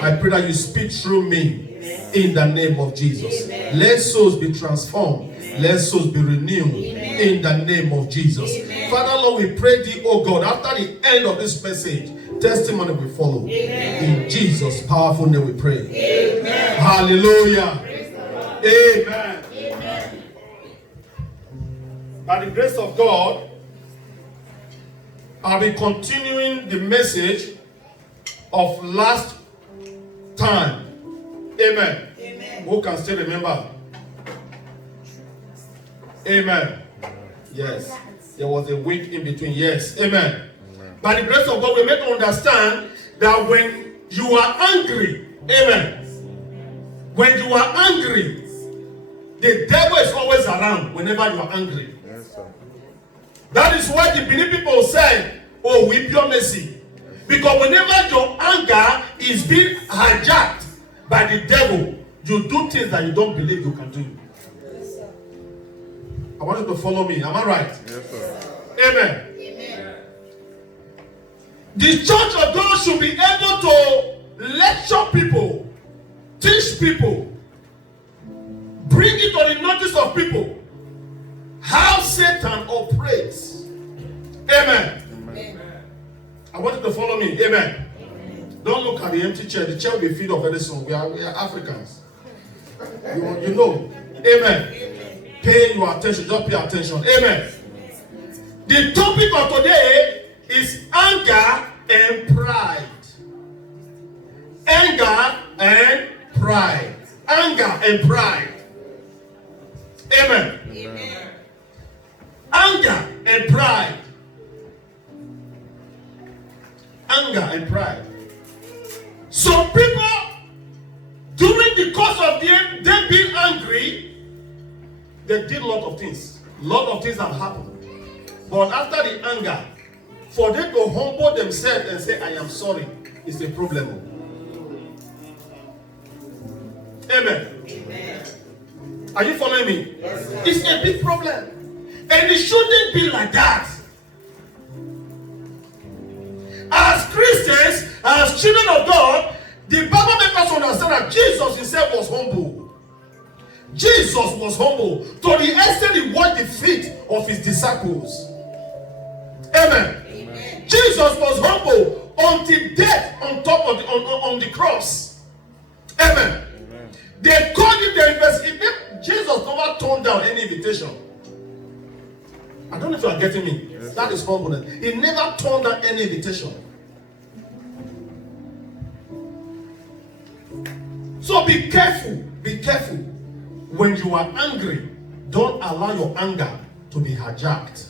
I pray that you speak through me in the name of Jesus. Let souls be transformed. Let souls be renewed in the name of Jesus. Father, Lord, we pray thee, oh God, after the end of this message, testimony will follow. In Jesus' powerful name we pray. Hallelujah. Amen. By the grace of God, I'll be continuing the message of last time. Amen. Who can still remember? Amen. Yes. There was a week in between. Yes. Amen. By the grace of God, we make to understand that when you are angry, amen. When you are angry, the devil is always around whenever you are angry. Yes, sir. That is why the Benin people say, oh, weep your mercy. Because whenever your anger is being hijacked by the devil, you do things that you don't believe you can do. Yes, sir. I want you to follow me. Am I right? Yes, sir. Amen. Amen. The church of God should be able to lecture people, teach people, bring it to the notice of people how Satan operates. Amen. Amen. I want you to follow me. Amen. Amen. Don't look at the empty chair. The chair will be filled up very soon. We are Africans. You know. Amen. Amen. Pay your attention. Just pay attention. Amen. The topic of today is anger and pride. Anger and pride. Anger and pride. Amen. Amen. Anger and pride. Anger and pride. Some people, during the course of them being angry, they did a lot of things. A lot of things have happened. But after the anger, for them to humble themselves and say, I am sorry, is a problem. Amen. Amen. Are you following me? Yes, sir. It's a big problem. And it shouldn't be like that. As Christians, as children of God, the Bible makes us understand that Jesus himself was humble. Jesus was humble to the extent he washed the feet of his disciples. Amen. Amen. Jesus was humble until death on top of on the cross. Amen. Amen. They called him the investigator. Jesus never turned down any invitation. I don't know if you are getting me. Yes, that is humbleness. He never turned down any invitation. So be careful. Be careful. When you are angry, don't allow your anger to be hijacked.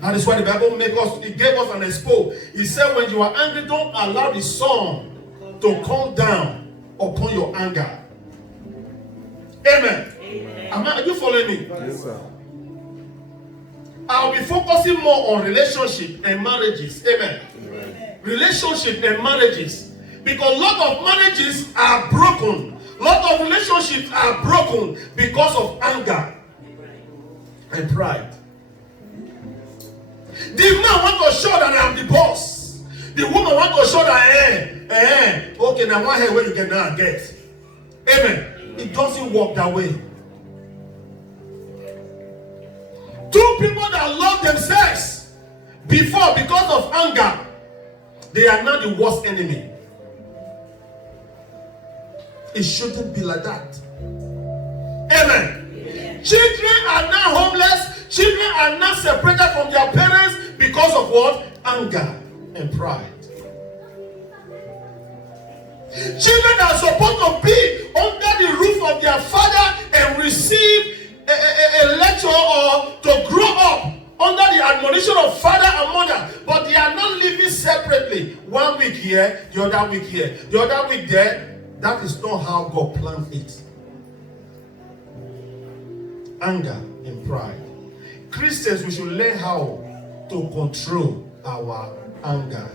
That is why the Bible gave us an expo. He said, when you are angry, don't allow the sun to come down upon your anger. Amen. Amen. Are you following me? Yes, sir. I'll be focusing more on relationship and marriages. Amen. Amen. Relationship and marriages. Because a lot of marriages are broken. A lot of relationships are broken because of anger and pride. The man wants to show that I am the boss. The woman wants to show that, okay, now one here where you can now get. Amen. It doesn't work that way. Two people that love themselves before because of anger, they are now the worst enemy. It shouldn't be like that. Amen. Amen. Children are now homeless. Children are now separated from their parents because of what? Anger and pride. Children are supposed to be under the roof of their father and receive a lecture or to grow up under the admonition of father and mother, but they are not living separately. 1 week here, the other week here, the other week there. That is not how God planned it. Anger and pride. Christians, we should learn how to control our anger.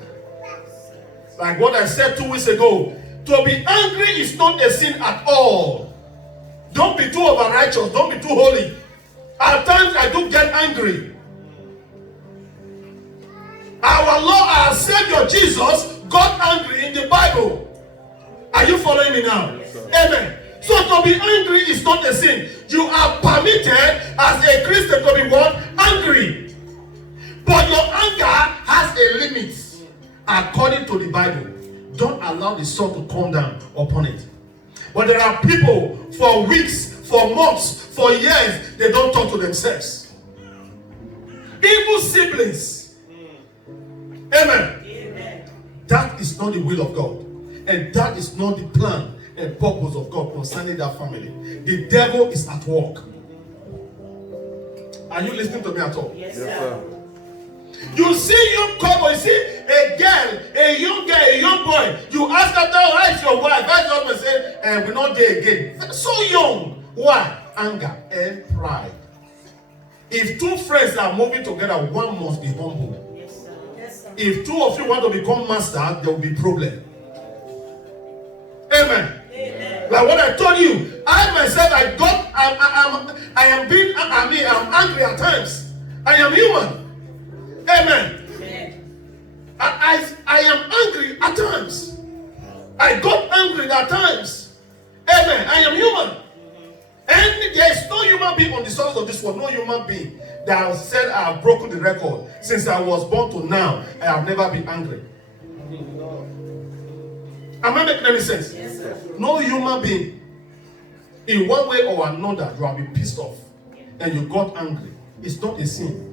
Like what I said 2 weeks ago, to be angry is not a sin at all. Don't be too over-righteous. Don't be too holy. At times I do get angry. Our Lord, our Savior Jesus got angry in the Bible. Are you following me now? Yes, amen. So to be angry is not a sin. You are permitted as a Christian to be what? Angry. But your anger has a limit. According to the Bible, don't allow the sun to come down upon it. But there are people for weeks, for months, for years, they don't talk to themselves. Even siblings. Amen. Amen. That is not the will of God. And that is not the plan and purpose of God concerning that family. The devil is at work. Are you listening to me at all? Yes, sir. You see young couple, you see a girl, a young boy. You ask her, how is your wife? How is your husband? Say, we're not there again. So young. Why? Anger and pride. If two friends are moving together, one must be humble. Yes, sir. Yes, sir. If two of you want to become master, there will be problem. Amen. Amen. Like what I told you, I myself, I'm angry at times. I am human. Amen. I am angry at times. I got angry at times. Amen. I am human. And there is no human being on the surface of this world, no human being that has said I have broken the record. Since I was born to now, I have never been angry. Am I making any sense? Yes, sir. No human being, in one way or another, you have been pissed off and you got angry. It's not a sin.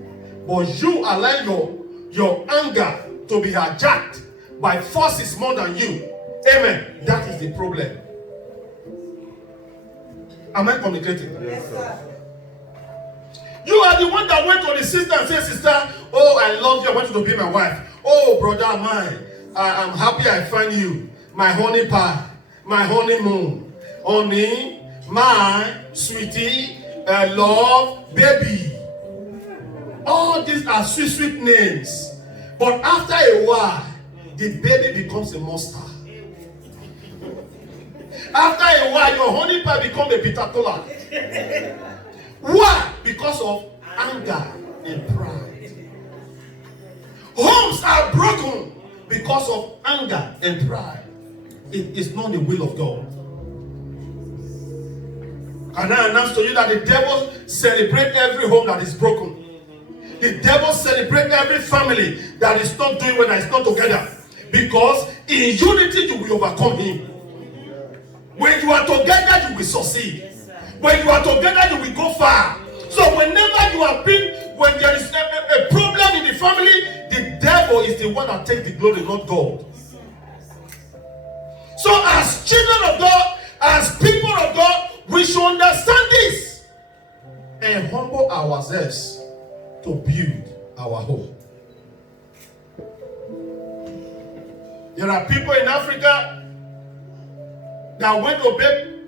But you allow your anger to be hijacked by forces more than you. Amen. That is the problem. Am I communicating? Yes, sir. You are the one that went to the sister and said, sister, oh, I love you. I want you to be my wife. Oh, brother mine, I'm happy I find you. My honey pie, my honeymoon. Honey, my sweetie, love, baby. All these are sweet, sweet names. But after a while, the baby becomes a monster. After a while, your honey pie becomes a bitter cola. Why? Because of anger and pride. Homes are broken because of anger and pride. It is not the will of God. Can I announce to you that the devil celebrates every home that is broken? The devil celebrates every family that is not doing well, that is not together. Because in unity you will overcome him. When you are together, you will succeed. Yes, when you are together, you will go far. So whenever you have been, when there is a problem in the family, the devil is the one that takes the glory, not God. So as children of God, as people of God, we should understand this and humble ourselves to build our home. There are people in Africa that went to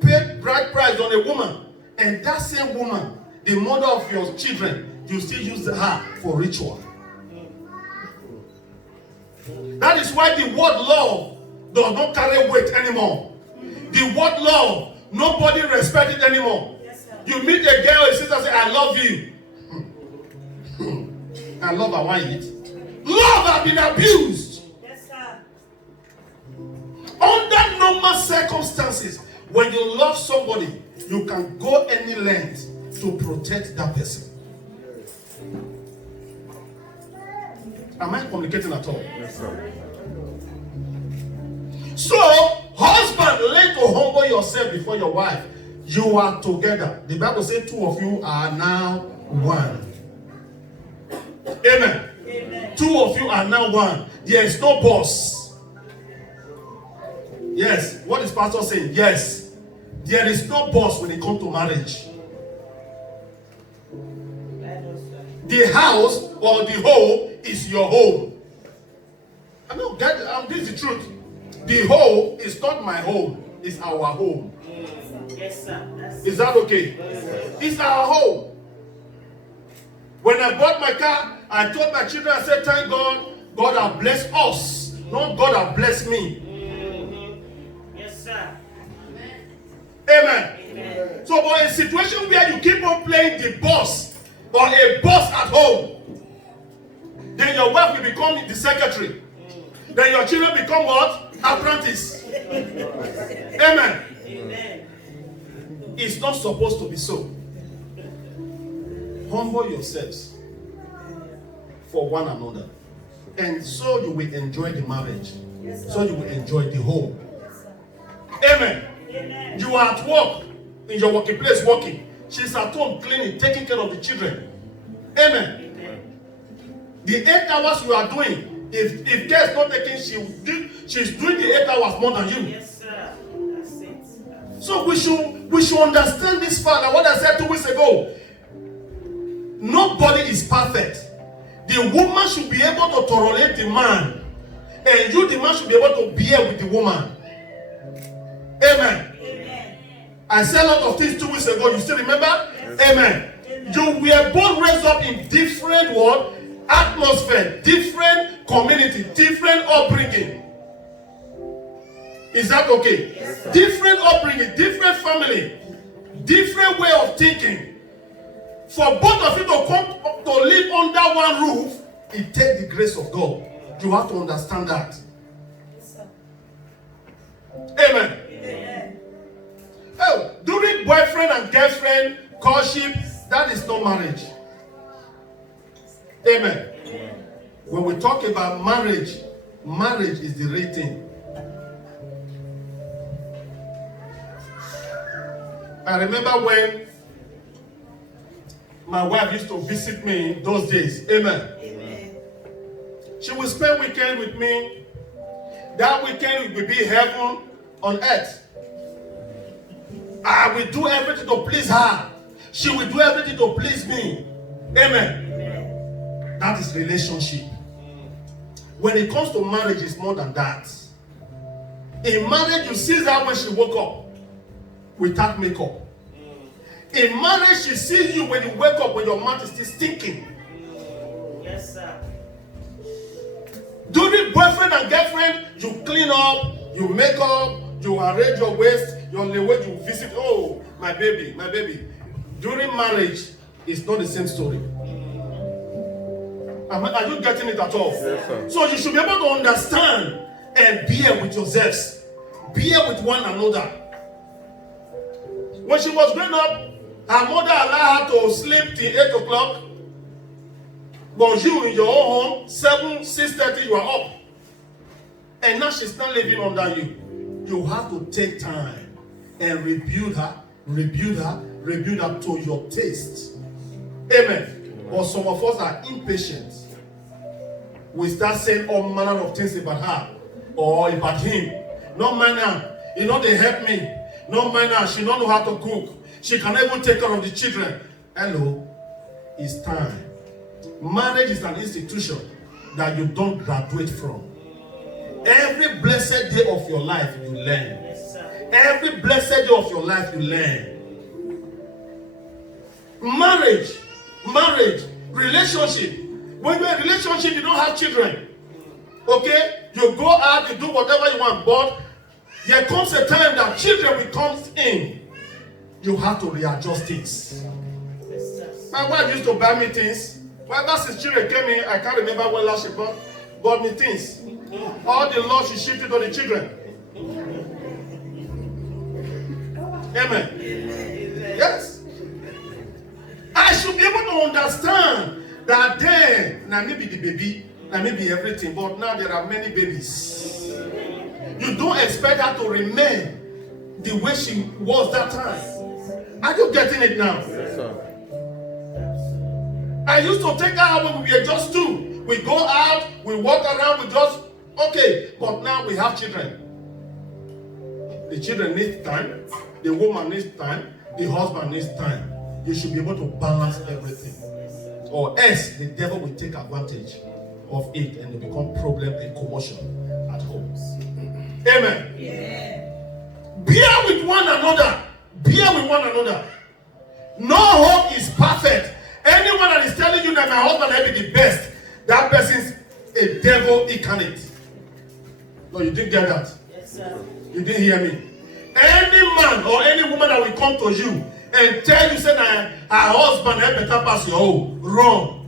pay bride price on a woman, and that same woman, the mother of your children, you still use her for ritual. That is why the word love does not carry weight anymore. The word love, nobody respects it anymore. Yes, you meet a girl, a sister, say, I love you. I love her, why eat? Love has been abused. Yes, sir. Under normal circumstances, when you love somebody, you can go any length to protect that person. Am I communicating at all? Yes, sir. So, husband, learn to humble yourself before your wife. You are together. The Bible says two of you are now one. Amen. Amen. Two of you are now one. There is no boss. Yes. What is pastor saying? Yes. There is no boss when it comes to marriage. The house or the home is your home. I know, this is the truth. The home is not my home, it's our home. Yes, sir. Is that okay? Yes, it's our home. When I bought my car, I told my children, I said, thank God, God has blessed us, not God has blessed me. Mm-hmm. Yes, sir. Amen. Amen. So, for a situation where you keep on playing the boss or a boss at home, then your wife will become the secretary. Then your children become what? Apprentice. Amen. Amen. It's not supposed to be so. Humble yourselves for one another. And so you will enjoy the marriage. So you will enjoy the home. Amen. Amen. You are at work, in your working place working. She's at home cleaning, taking care of the children. Amen. Amen. The 8 hours you are doing, if care is not taken, she's doing the 8 hours more than you. Yes, sir. That's it. So we should understand this fact that what I said 2 weeks ago. Nobody is perfect. The woman should be able to tolerate the man, and you, the man, should be able to bear with the woman. Amen. Amen. I said a lot of things 2 weeks ago. You still remember? Yes. Amen. You were both raised up in different world, atmosphere, different community, different upbringing. Is that okay? Yes, sir. Different upbringing, different family, different way of thinking. For both of you to come to live under one roof, it takes the grace of God. You have to understand that. Yes, sir. Amen. Amen. Oh, during boyfriend and girlfriend courtship, that is not marriage. Amen. When we talk about marriage, marriage is the real thing. I remember when my wife used to visit me in those days. Amen. Amen. She will spend weekend with me. That weekend will be heaven on earth. I will do everything to please her. She will do everything to please me. Amen. Amen. That is relationship. When it comes to marriage, it's more than that. In marriage, you see her when she woke up without makeup. In marriage, she sees you when you wake up, when your mouth is still stinking. Yes, sir. During boyfriend and girlfriend, you clean up, you make up, you arrange your waist, your way you visit. Oh, my baby, my baby. During marriage, it's not the same story. Are you getting it at all? Yes, sir. So you should be able to understand and bear with yourselves. Bear with one another. When she was growing up, her mother allowed her to sleep till 8 o'clock. But you in your own home, 7, 6:30, you are up. And now she's not living under you. You have to take time and rebuild her to your taste. Amen. But some of us are impatient. We start saying all manner of things about her or about him. No manner, you know they help me. No manner, she don't know how to cook. She can even take care of the children. Hello, it's time. Marriage is an institution that you don't graduate from. Every blessed day of your life, you learn. Yes, sir. Every blessed day of your life, you learn. Marriage, relationship. When you're in a relationship, you don't have children. Okay? You go out, you do whatever you want, but there comes a time that children will come in. You have to readjust things. Yes, sir. My wife used to buy me things. Well, since children came in, I can't remember when last she bought me things. All the laws she shifted to the children. Amen. Yes. I should be able to understand that then, now maybe the baby, now maybe everything, but now there are many babies. You don't expect her to remain the way she was that time. Are you getting it now? Yes, sir. I used to take her out when we were just 2. We go out, we walk around, we just, okay. But now we have children. The children need time. The woman needs time. The husband needs time. You should be able to balance everything. Or else the devil will take advantage of it and it become problem and commotion at home. Amen. Yeah. Bear with one another. Bear with one another. No home is perfect. Anyone that is telling you that my husband will be the best, that person's a devil incarnate. No, you didn't get that. Yes, sir. You didn't hear me. Any man or any woman that will come to you and tell you say that her husband has better pass your own, wrong.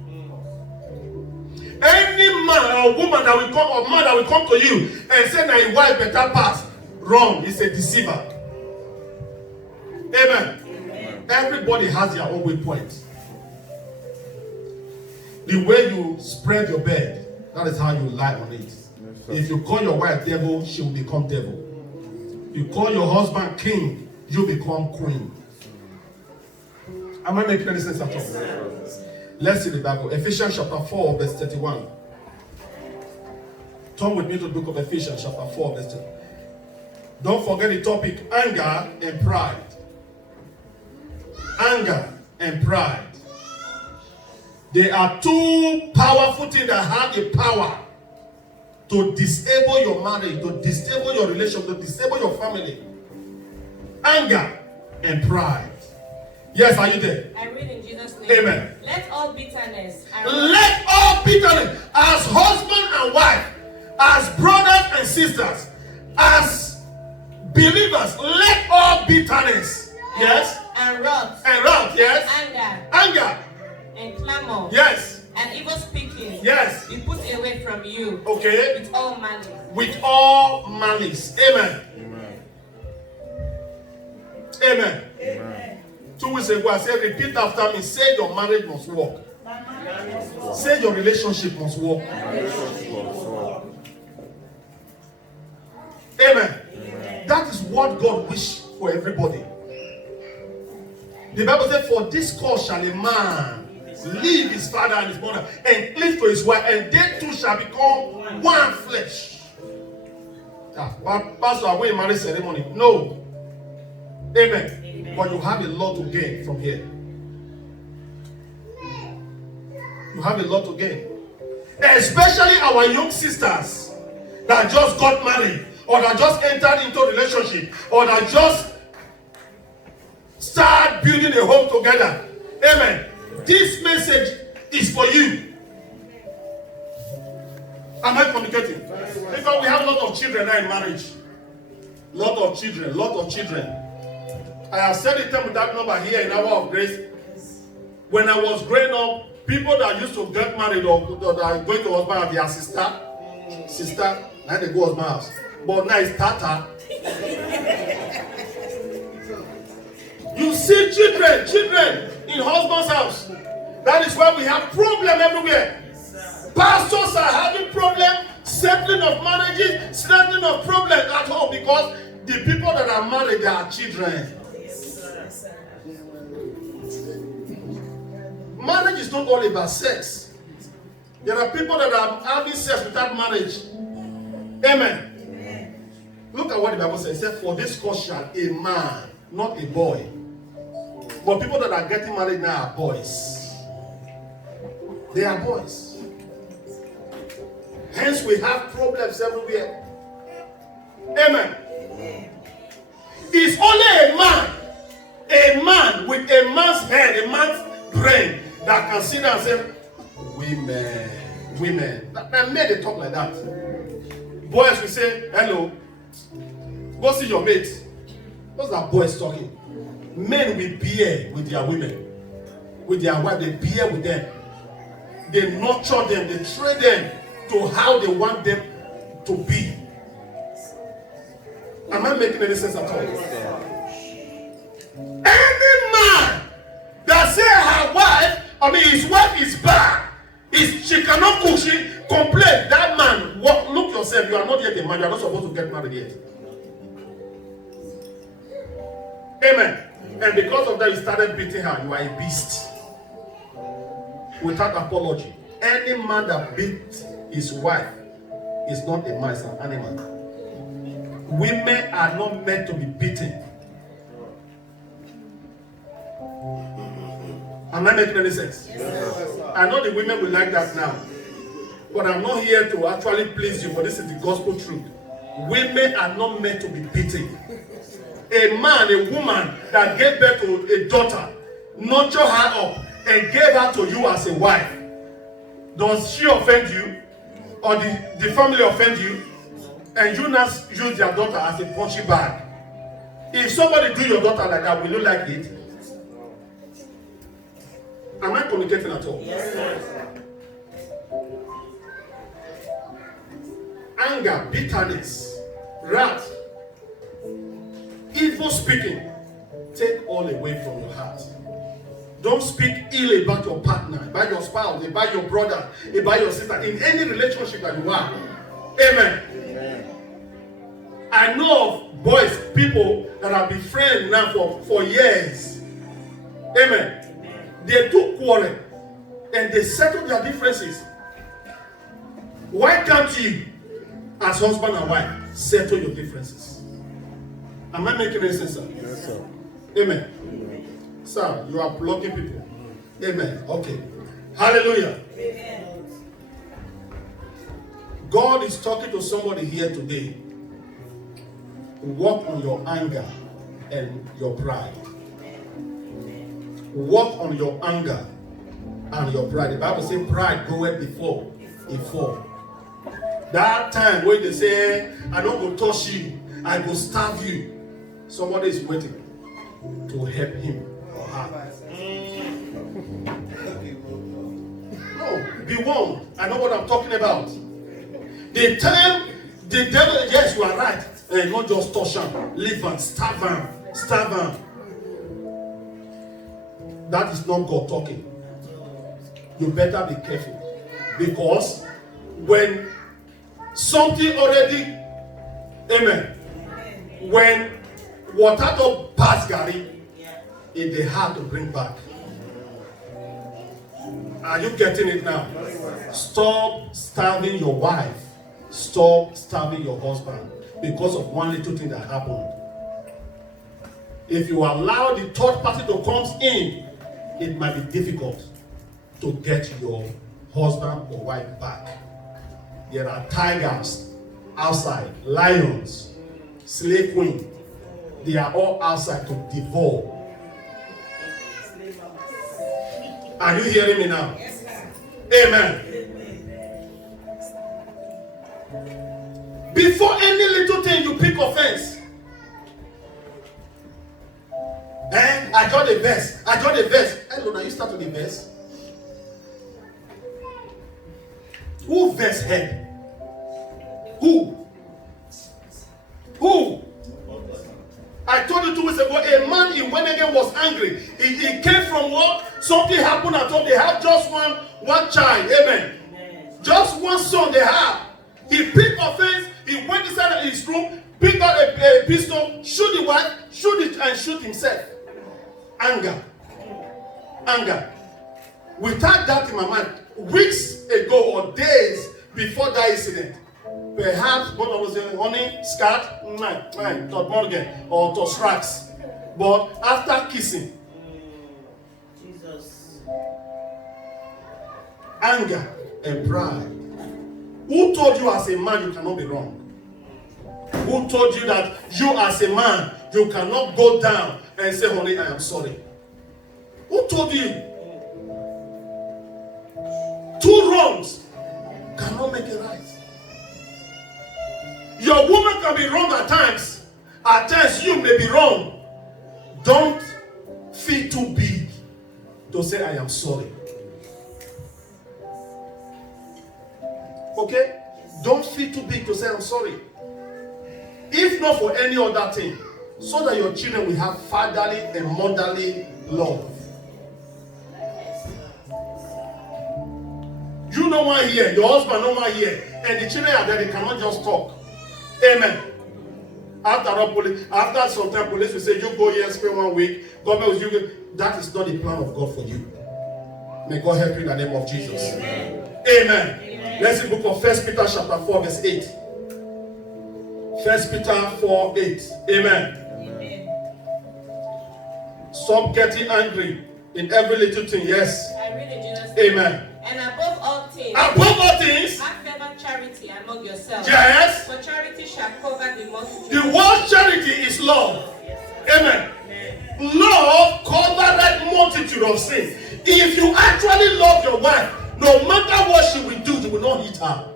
Any man or woman that will come or man that will come to you and say that his wife better pass, wrong. He's a deceiver. Amen. Everybody has their own waypoint. The way you spread your bed, that is how you lie on it. If you call your wife devil, she will become devil. You call your husband king, you become queen. Am I making any sense at all? Let's see the Bible. Ephesians chapter 4, verse 31. Turn with me to the book of Ephesians chapter 4, verse 31. Don't forget the topic, anger and pride. Anger and pride. They are two powerful things that have the power to disable your marriage, to disable your relationship, to disable your family. Anger and pride. Yes, are you there? I read in Jesus' name. Amen. Let all bitterness as husband and wife, as brothers and sisters, as believers, let all bitterness, yes, and wrath, yes, anger, and clamor, yes, and evil speaking, yes, be put away from you. Okay. With all malice. With all malice. Amen. Amen. Amen. 2 weeks ago, I said, repeat after me. Say your marriage must work. Say your relationship must work. Amen. That is what God wishes for everybody. The Bible says, for this cause shall a man leave his father and his mother and cleave to his wife, and they two shall become one flesh. Pastor, are we in marriage ceremony? No. Amen. But you have a lot to gain from here. You have a lot to gain. Especially our young sisters that just got married, or that just entered into a relationship, or that just start building a home together. Amen. This message is for you. Am I communicating? Because we have a lot of children now in marriage. Lot of children. I have said it with that number here in Hour of Grace. When I was growing up, people that used to get married or that are going to husband have their sister, now they go husband house. But now it's Tata. You see children in husband's house. That is why we have problem everywhere. Pastors are having problem settling of marriages, settling of problems at home because the people that are married, they are children. Marriage is not all about sex. There are people that are having sex without marriage. Amen. Look at what the Bible says. It says, for this cause shall a man, not a boy. But people that are getting married now are boys. They are boys. Hence we have problems everywhere. Amen. It's only a man with a man's head, a man's brain that can sit down and say, women. And men, they talk like that. Boys will say, hello, go see your mate. Those are boys talking. Men will bear with their women, with their wife, they bear with them. They nurture them, they train them to how they want them to be. Am I making any sense at all? Any man that say his wife is bad, she cannot cook, she complain, that man, look yourself, you are not yet a man, you are not supposed to get married yet. Amen. And because of that, you started beating her, you are a beast. Without apology. Any man that beats his wife is not a man, it's an animal. Women are not meant to be beaten. Am I making any sense? Yes. I know the women will like that now. But I'm not here to actually please you, but this is the gospel truth. Women are not meant to be beaten. A man, a woman that gave birth to a daughter, nurture her up, and gave her to you as a wife. Does she offend you? Or the family offend you? And you now use their daughter as a punching bag. If somebody do your daughter like that, will you like it? Am I communicating at all? Yes, sir. Anger, bitterness, wrath, evil speaking, take all away from your heart. Don't speak ill about your partner, about your spouse, about your brother, about your sister, in any relationship that you are. Amen. Amen. I know of boys, people that have been friends now for years. Amen. They do quarrel and they settle their differences. Why can't you, as husband and wife, settle your differences? Am I making any sense, sir? Yes, sir. Amen. Sir, you are blocking people. Amen. Okay. Hallelujah. Amen. God is talking to somebody here today. Work on your anger and your pride. Work on your anger and your pride. The Bible says pride goeth before a fall. That time when they say, I don't go touch you, I go starve you. Somebody is waiting to help him or her. No, be warned. I know what I'm talking about. The time the devil, yes, you are right. And not just touch him, leave him, starve him. That is not God talking. You better be careful. Because when something already, amen, when water to pass Gary, it's the hard to bring back. Are you getting it now? Stop starving your wife. Stop starving your husband because of one little thing that happened. If you allow the third party to come in, it might be difficult to get your husband or wife back. There are tigers outside, lions, slave queen. They are all outside to devour. Are you hearing me now? Yes, sir. Amen. Before any little thing you pick offense. And I got a verse. Hello, now you start with the verse. Who verse head? Who? I told you 2 weeks ago, a man in Wenningen was angry. He came from work. Something happened at home. They have just one child. Amen. Just one son they have. He picked offense. He went inside his room, picked out a pistol, shoot the wife, shoot it, and shoot himself. Anger. Without that in my mind, weeks ago or days before that incident, perhaps both of us say, honey, scat, mine, Todd Morgan, or Todd Strax. But after kissing, Jesus. anger and pride. Who told you as a man you cannot be wrong? Who told you that you as a man, you cannot go down and say, honey, I am sorry? Who told you? 2 wrongs cannot make it right. Your woman can be wrong at times. At times you may be wrong. Don't feel too big to say, I am sorry. Okay? Don't feel too big to say, I'm sorry. If not for any other thing, so that your children will have fatherly and motherly love. You no one here, your husband no one here, and the children are there, they cannot just talk. Amen. After some time, police will say, you go here, spend 1 week, government will you. That is not the plan of God for you. May God help you in the name of Jesus. Amen. Amen. Let's see the book of 1 Peter chapter 4, verse 8. 1 Peter 4, 8. Amen. Stop getting angry in every little thing. Yes. I read in Jesus' name. Amen. And above all things, Above all things, have fervent charity among yourselves. yes. For charity shall cover the multitude. The word charity is love. Amen. Love covers a multitude of sins. If you actually love your wife, no matter what she will do, you will not hit her.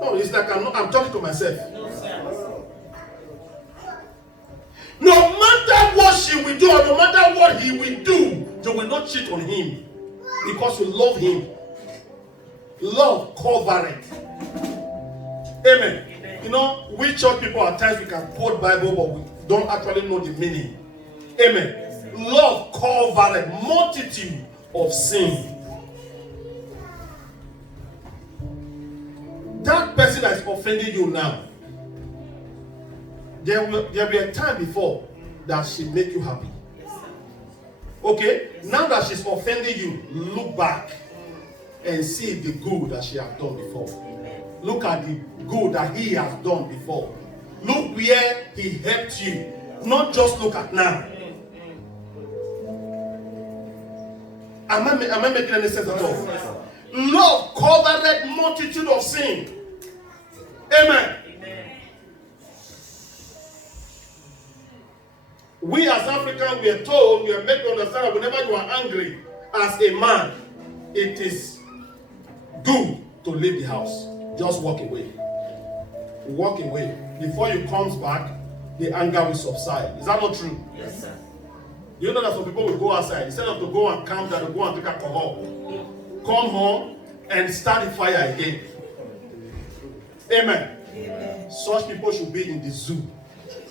No, it's like I'm talking to myself. No, sir. No matter what she will do, or no matter what he will do, you will not cheat on him. Because you love him. Love covers it. Amen. You know, we church people at times we can quote Bible, but we don't actually know the meaning. Amen. Love covered a multitude of sin. That person that is offending you now, there will be a time before that she make you happy. Okay? Now that she's offending you, look back and see the good that she has done before. Look at the good that he has done before. Look where he helped you. Not just look at now. Am I making any sense at all? Love covered a multitude of sin. Amen. We as Africans, we are told, we are made to understand that whenever you are angry as a man, it is good to leave the house. Just walk away. Walk away. Before you come back, the anger will subside. Is that not true? Yes, sir. You know that some people will go outside. Instead of to go and camp, they will go and take alcohol. Come home and start the fire again. Amen. Amen. Such people should be in the zoo.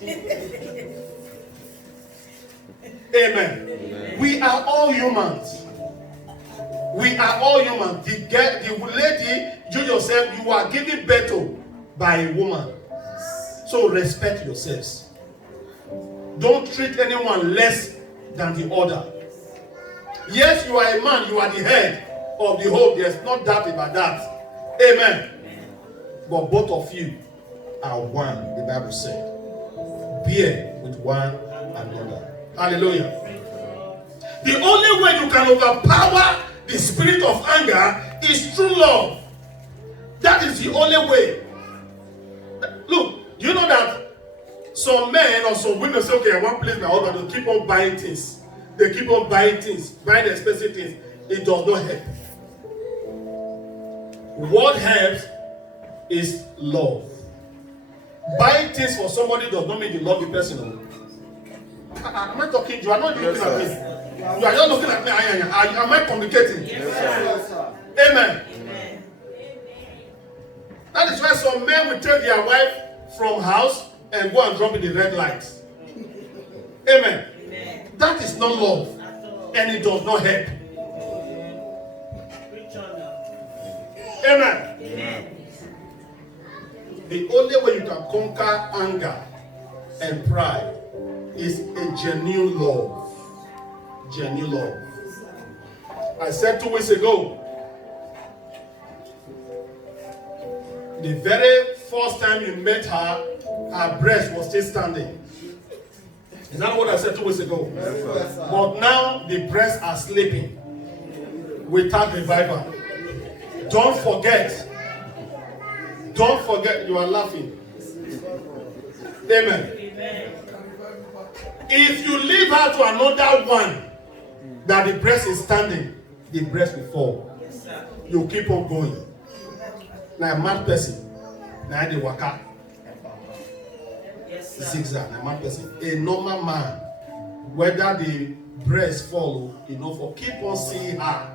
Amen. Amen. We are all humans. We are all humans. The lady, you yourself, you are giving birth to by a woman. So respect yourselves. Don't treat anyone less than the other. Yes, you are a man, you are the head of the whole. There's no doubt about that. Amen. But both of you are one, the Bible said. Bear with one another. Hallelujah. The only way you can overpower the spirit of anger is through love. That is the only way. Look, you know that some men or some women say, okay, I want to place my husband, they keep on buying things. They keep on buying things, buying expensive things. It does not help. What helps is love. Buying things for somebody does not mean you love the person. Am I talking? You are not looking at me. You are not looking at me. Am I communicating? Yes, sir. Amen. Amen. That is why some men will take their wife from house and go and drop in the red lights. Amen. Amen. That is not love. And it does not help. Amen. Amen. The only way you can conquer anger and pride is a genuine love. Genuine love. I said 2 weeks ago, the very first time you met her, her breast was still standing. Is that what I said 2 weeks ago? Yes, but now the breasts are sleeping without revival. Don't forget. Don't forget, you are laughing. Amen. Amen. If you leave her to another one, that the breast is standing, the breast will fall. Yes, you keep on going. Now a mad person, now they waka. Yes, zigzag, a mad person. A normal man, whether the breast fall, for keep on seeing her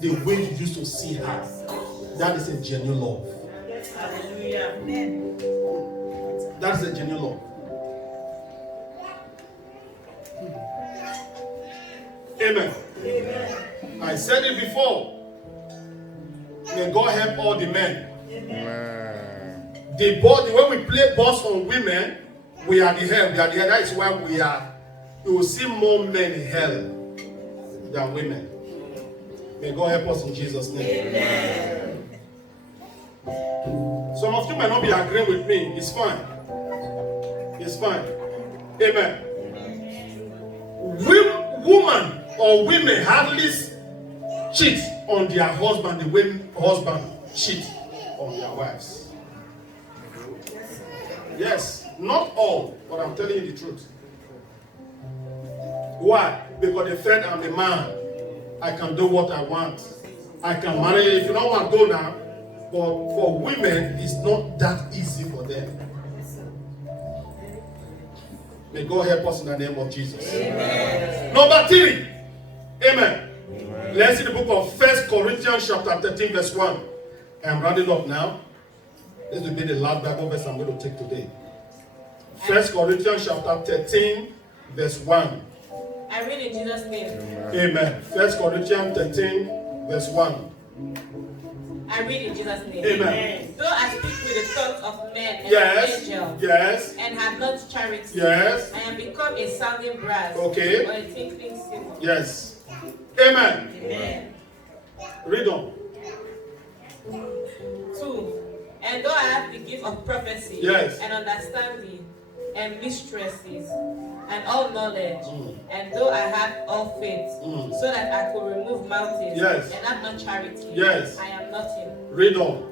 the way you used to see her. That is a genuine love. Hallelujah. That is a genuine love. Amen. Amen. I said it before. May God help all the men. Amen. The body, when we play balls on women, we are the hell. We are the hell. That is why we are. You will see more men in hell than women. May God help us in Jesus' name. Amen. Some of you might not be agreeing with me. It's fine. It's fine. Amen. Woman or women hardly cheat on their husband the way husband cheat on their wives. Yes, not all, but I'm telling you the truth. Why? Because they felt I'm a man. I can do what I want. I can marry. If you don't want to go now, but for women, it's not that easy for them. May God help us in the name of Jesus. Amen. Number 3. Amen. Amen. Let's see the book of 1 Corinthians chapter 13 verse 1. I'm rounding up now. This will be the last Bible verse I'm going to take today. 1 Corinthians chapter 13, verse 1. I read in Jesus' name. Amen. 1 Corinthians 13, verse 1. I read in Jesus' name. Amen. Though I speak with the tongues of men and Yes. of angels, Yes. and have not charity, Yes. I am become a sounding brass, Okay. or a tinkling cymbal. Yes. Amen. Amen. Read on. 2. And though I have the gift of prophecy, Yes. and understanding, and mistresses, and all knowledge, Mm. and though I have all faith, Mm. so that I could remove mountains, Yes. and have not charity, Yes. I am nothing. Read on.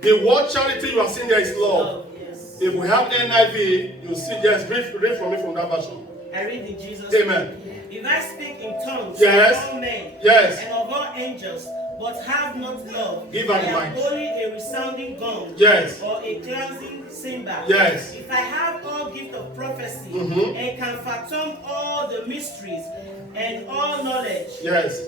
The word charity you are seeing there is love. Love, yes. If we have NIV, you see, yes, read from me from that version. I read in Jesus' Amen. name. If I speak in tongues Yes. of all men Yes. and of all angels, but have not love, Give her I the am mic. only a resounding gong, Yes. or a clanging cymbal. Yes. If I have all gift of prophecy, Mhm. and can fathom all the mysteries and all knowledge, Yes.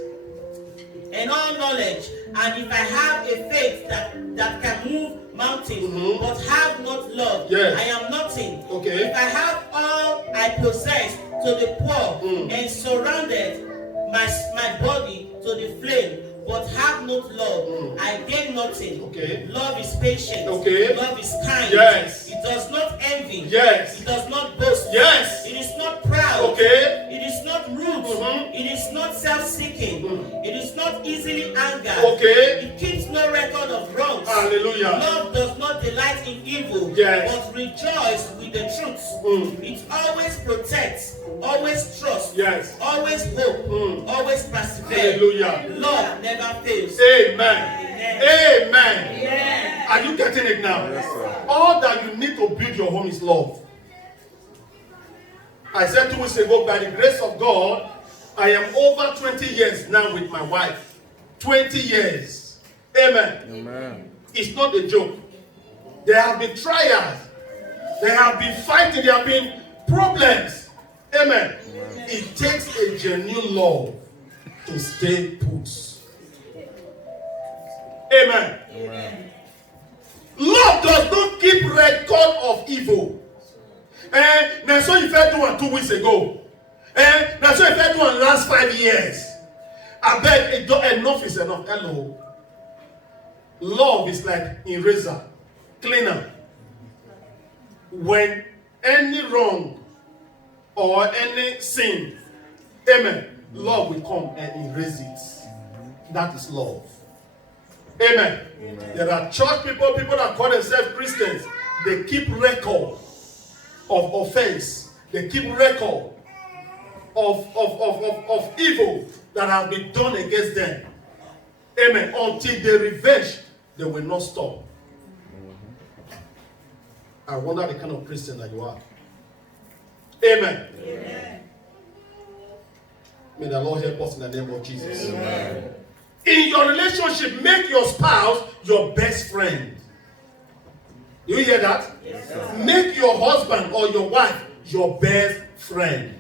and if I have a faith that can move mountains, Mhm. but have not love, Yes. I am nothing. Okay. If I have all I possess to the poor, and surrounded my body to the flame, but have not love, I gain nothing. Okay. Love is patient. Okay. Love is kind. Yes. It does not envy. Yes. It does not boast. Yes. It is not proud. Okay. It is not rude. Mhm. It is not self-seeking. It is not easily angered. Okay. It keeps no record of wrongs. Hallelujah. Love does not delight in evil, Yes. but rejoice with the truth. It always protects, always trusts, Yes. always hope, always perseveres. Hallelujah. Love never fails. Amen. Amen. Amen. Are you getting it now? Yes, sir. All that you need to build your home is love. I said 2 weeks ago, by the grace of God, I am over 20 years now with my wife. 20 years. Amen. Amen. It's not a joke. There have been trials. There have been fighting. There have been problems. Amen. It takes a genuine love to stay put. Amen. Amen. Love does not keep record of evil. That's what you felt doing 2 weeks ago. That's what you felt doing last 5 years. I beg, enough is enough. Hello. Love is like eraser, cleaner. When any wrong or any sin, amen, love will come and erase it. That is love. Amen. Amen. There are church people that call themselves Christians. They keep record of offense. They keep record of evil that has been done against them. Amen. Until they revenge, they will not stop. I wonder the kind of Christian that you are. Amen. Amen. May the Lord help us in the name of Jesus. Amen. In your relationship, make your spouse your best friend. You hear that? Yes, sir. Make your husband or your wife your best friend.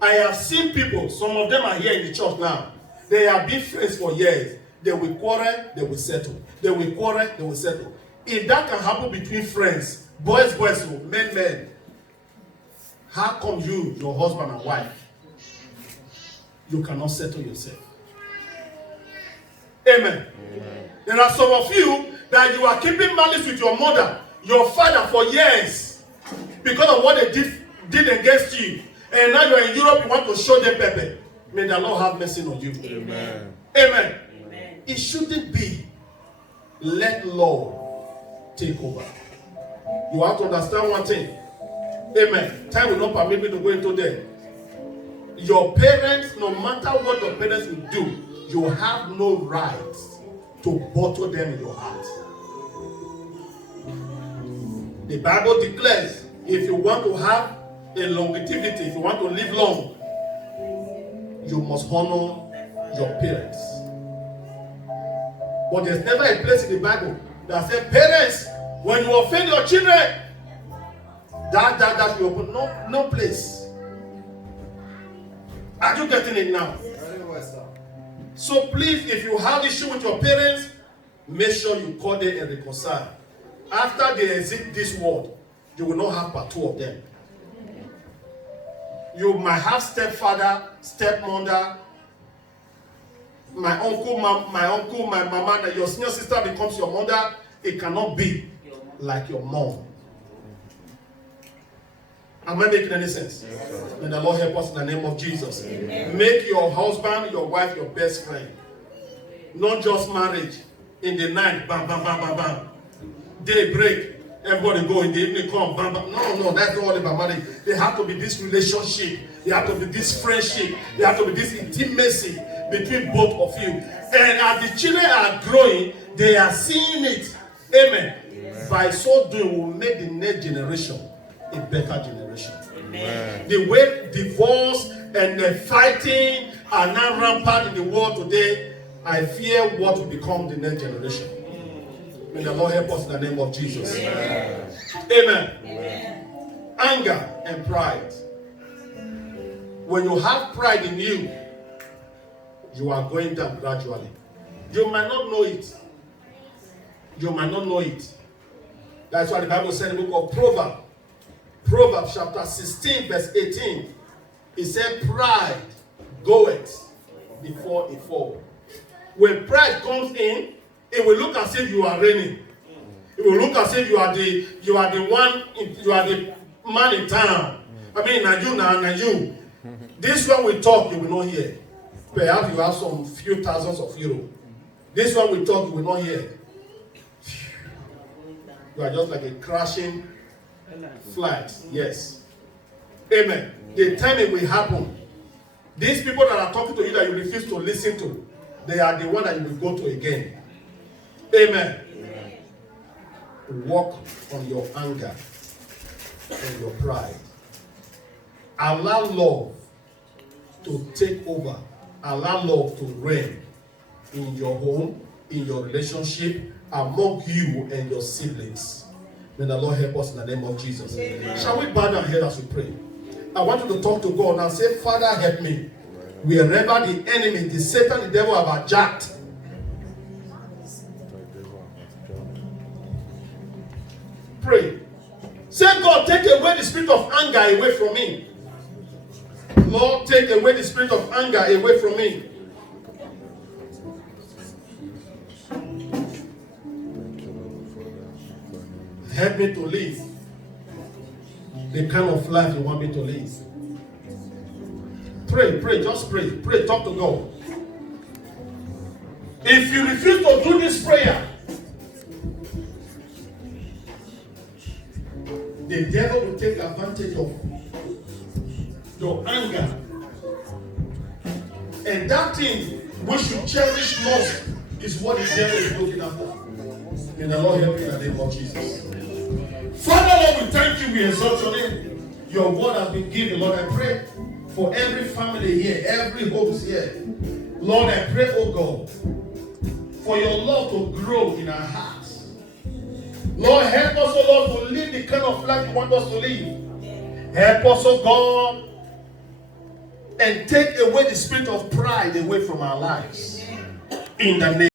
I have seen people, some of them are here in the church now. They have been friends for years. They will quarrel, they will settle. They will quarrel, they will settle. If that can happen between friends, boys, men, how come you, your husband and wife, you cannot settle yourself? Amen. Amen. There are some of you that you are keeping malice with your mother, your father for years because of what they did against you. And now you're in Europe, you want to show them pepper. May the Lord have mercy on you. Amen. Amen. Amen. It shouldn't be. Let love take over. You have to understand one thing. Amen. Time will not permit me to go into that. Your parents, no matter what your parents will do, you have no right to bottle them in your heart. The Bible declares, if you want to have a longevity, if you want to live long, you must honor your parents. But there's never a place in the Bible that says, parents, when you offend your children, that you open. No place. Are you getting it now? Very well, sir. So please, if you have issue with your parents, make sure you call them and reconcile. After they exit this world, you will not have but two of them. You might have stepfather, stepmother, my uncle, my mama, that your senior sister becomes your mother. It cannot be like your mom. Am I making any sense? Yes. May the Lord help us in the name of Jesus. Amen. Make your husband, your wife, your best friend. Not just marriage. In the night, bam, bam, bam, bam, bam. Day break. Everybody go in the evening, come, bam, bam. No, that's not all about marriage. There have to be this relationship. There have to be this friendship. There have to be this intimacy between both of you. And as the children are growing, they are seeing it. Amen. Yes. By so doing, we will make the next generation a better generation. Amen. The way divorce and the fighting are now rampant in the world today, I fear what will become the next generation. May the Lord help us in the name of Jesus. Amen. Amen. Amen. Anger and pride. When you have pride in you, you are going down gradually. You might not know it. You might not know it. That's why the Bible said in the book of Proverbs chapter 16 verse 18. It said, pride goeth before a fall. When pride comes in, it will look as if you are reigning. It will look as if you are the man in town. I mean, now you. This one we talk, you will not hear. Perhaps you have some few thousands of euros. This one we talk, you will not hear. You are just like a crashing flight. Yes. Amen. The time it will happen. These people that are talking to you that you refuse to listen to, they are the one that you will go to again. Amen. Work on your anger and your pride. Allow love to take over. Allow love to reign in your home, in your relationship, among you and your siblings. May the Lord help us in the name of Jesus. Amen. Shall we bow down here as we pray? I want you to talk to God and say, Father, help me. Wherever the enemy, the Satan, the devil have hijacked, pray. Say, God, take away the spirit of anger away from me. Lord, take away the spirit of anger away from me. Help me to live the kind of life you want me to live. Pray, just pray. Pray, talk to God. If you refuse to do this prayer, the devil will take advantage of your anger. And that thing which you cherish most is what the devil is looking after. May the Lord help you in the name of Jesus. Father, Lord, we thank you. We exalt your name. Your word has been given. Lord, I pray for every family here, every home here. Lord, I pray, oh God, for your love to grow in our hearts. Lord, help us, oh Lord, to live the kind of life you want us to live. Help us, oh God, and take away the spirit of pride away from our lives. In the name